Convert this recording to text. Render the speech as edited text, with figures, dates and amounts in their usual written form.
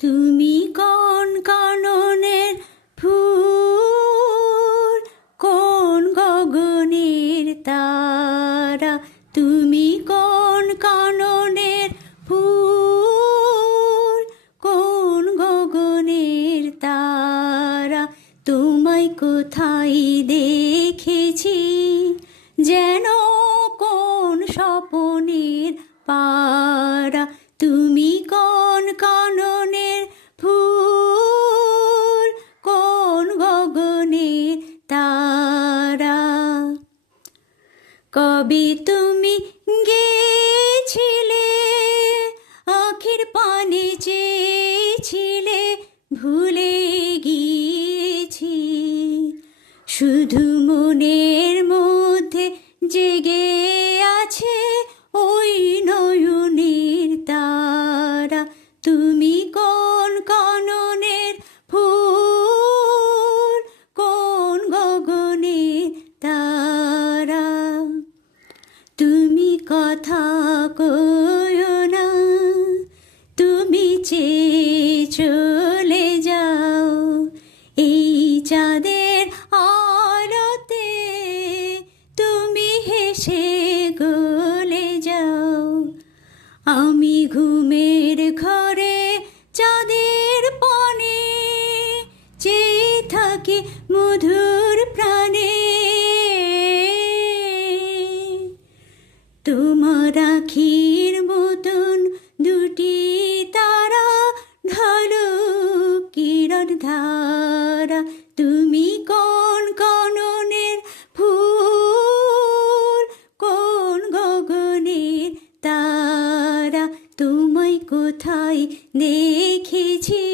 তুমি কোন কাননের ফুল, কোন গগনের তারা। তুমি কোন কাননের ফুল, কোন গগনের তারা। তোমায় কোথায় দেখেছি, যেন কোন স্বপনের পারা। তুমি কোন কাননের ফুল, কোন গগনের তারা। কবে তুমি গেছিলে, আখির পানে চেয়েছিলে, ভুলে গিয়েছি। শুধু মনের মধ্যে জেগে আছে ওই নয়নের তারা। তুমি কোন কাননের ফুল, কোন গগনের তারা। তুমি কথা কইও না, তুমি চেয়ে চলে যাও। এই চাঁদের আলোতে তুমি হেসে গলে যাও। আমি ঘুমের ঘরে চাঁদের পানে চেয়ে থাকি মধুর প্রাণে। তোমার আখির মতন দুটি তারা, ঢালু কিরণ ধারা। তুমি কোন কাননের ফুল, কোন গগনের তারা। তোমায় কোথায় দেখেছি,